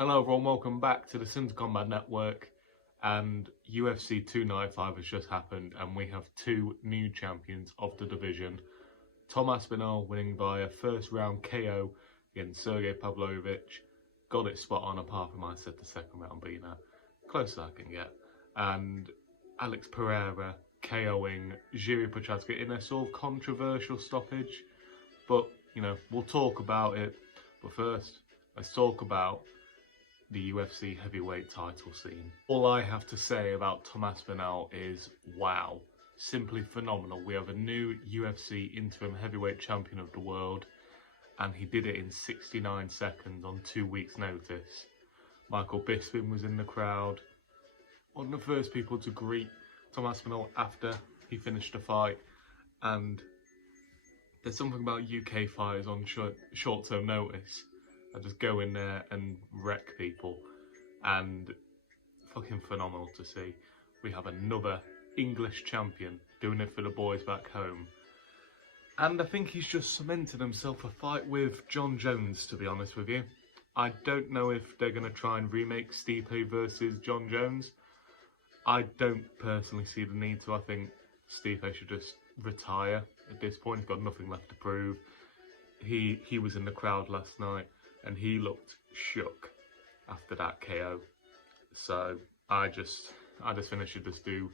Hello everyone, welcome back to the Sins Combat Network, and UFC 295 has just happened and we have two new champions of the division. Tom Aspinall winning by a first round KO against Sergey Pavlovich. Got it spot on apart from I said the second round being close as I can get. And Alex Pereira KOing Jiri Prochazka in a sort of controversial stoppage. But, you know, we'll talk about it. But first, let's talk about the UFC heavyweight title scene. All I have to say about Tom Aspinall is wow, simply phenomenal. We have a new UFC interim heavyweight champion of the world, and he did it in 69 seconds on 2 weeks' notice. Michael Bisping was in the crowd, one of the first people to greet Tom Aspinall after he finished the fight, and there's something about UK fighters on short-term notice. I just go in there and wreck people, and fucking phenomenal to see. We have another English champion doing it for the boys back home, and I think he's just cemented himself a fight with John Jones, to be honest with you. I don't know if they're going to try and remake Stipe versus John Jones. I don't personally see the need to. I think Stipe should just retire at this point. He's got nothing left to prove. He was in the crowd last night and he looked shook after that KO. So I just think they should just do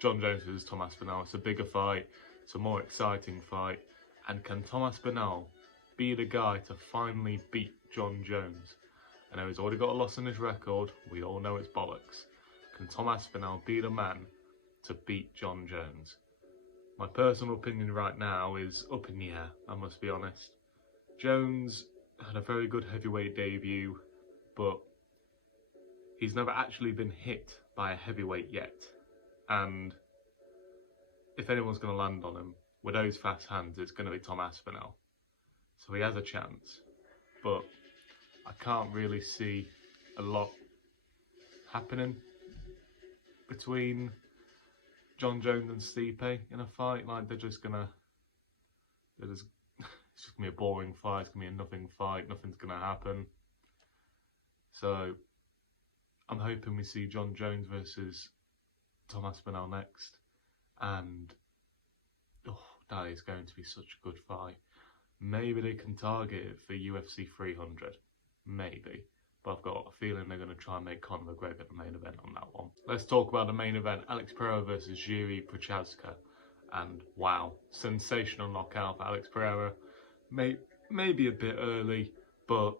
John Jones versus Tom Aspinall. It's a bigger fight, it's a more exciting fight. And can Tom Aspinall be the guy to finally beat John Jones? I know he's already got a loss on his record, we all know it's bollocks. Can Tom Aspinall be the man to beat John Jones? My personal opinion right now is up in the air, I must be honest. Jones had a very good heavyweight debut, but he's never actually been hit by a heavyweight yet. And if anyone's going to land on him with those fast hands, it's going to be Tom Aspinall. So he has a chance, but I can't really see a lot happening between John Jones and Stipe in a fight. Like, it's just gonna be a boring fight. It's gonna be a nothing fight. Nothing's gonna happen. So I'm hoping we see John Jones versus Tom Aspinall next, and that is going to be such a good fight. Maybe they can target it for UFC 300, maybe. But I've got a feeling they're going to try and make Conor McGregor the main event on that one. Let's talk about the main event, Alex Pereira versus Jiri Prochazka. And wow, sensational knockout for Alex Pereira. Maybe a bit early, but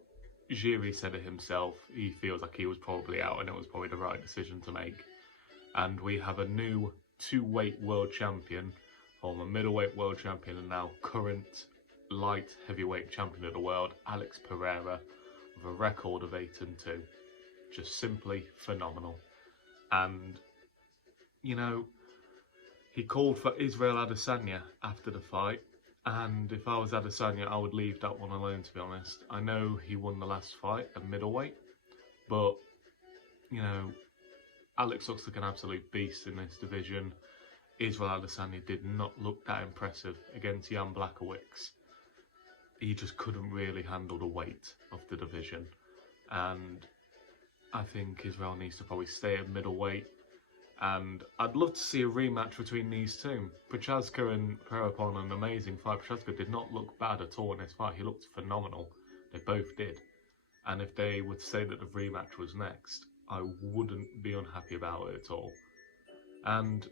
Jiri said it himself. He feels like he was probably out and it was probably the right decision to make. And we have a new two-weight world champion, former middleweight world champion and now current light heavyweight champion of the world, Alex Pereira, with a record of 8-2. Just simply phenomenal. And, you know, he called for Israel Adesanya after the fight, and if I was Adesanya, I would leave that one alone, to be honest. I know he won the last fight at middleweight, but, you know, Alex looks like an absolute beast in this division. Israel Adesanya did not look that impressive against Jan Blachowicz. He just couldn't really handle the weight of the division. And I think Israel needs to probably stay at middleweight. And I'd love to see a rematch between these two. Prochazka and Pereira put on an amazing fight. Prochazka did not look bad at all in this fight. He looked phenomenal. They both did. And if they would say that the rematch was next, I wouldn't be unhappy about it at all. And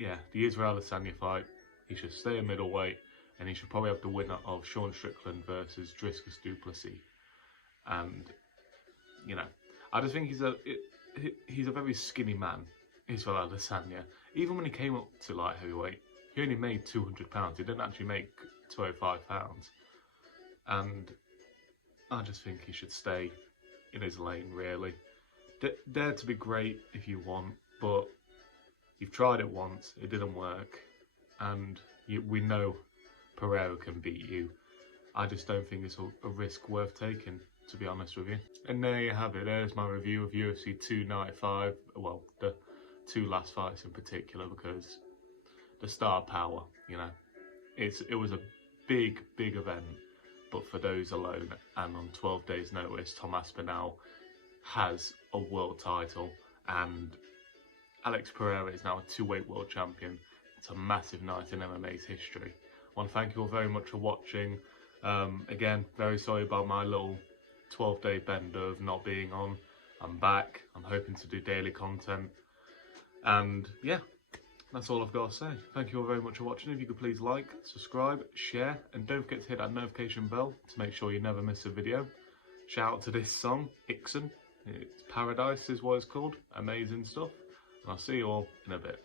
yeah, the Israel Adesanya fight, he should stay at middleweight. And he should probably have the winner of Sean Strickland versus Dricus du Plessis. And, you know, I just think he's a very skinny man, Israel Adesanya. Even when he came up to light heavyweight, he only made 200 pounds. He didn't actually make 205 pounds. And I just think he should stay in his lane, really. Dare to be great if you want, but you've tried it once, it didn't work. And we know Pereira can beat you. I just don't think it's a risk worth taking, to be honest with you. And there you have it. There's my review of UFC 295. Well, the two last fights in particular, because the star power, you know, it was a big event. but for those alone, and on 12 days notice, Tom Aspinall has a world title, and Alex Pereira is now a 2-weight world champion. It's a massive night in MMA's history. I want to thank you all very much for watching. Again, very sorry about my little 12-day bender of not being on. I'm back. I'm hoping to do daily content. And yeah, that's all I've got to say. Thank you all very much for watching. If you could please like, subscribe, share, and don't forget to hit that notification bell to make sure you never miss a video. Shout out to this song, Ixon. It's Paradise is what it's called. Amazing stuff. And I'll see you all in a bit.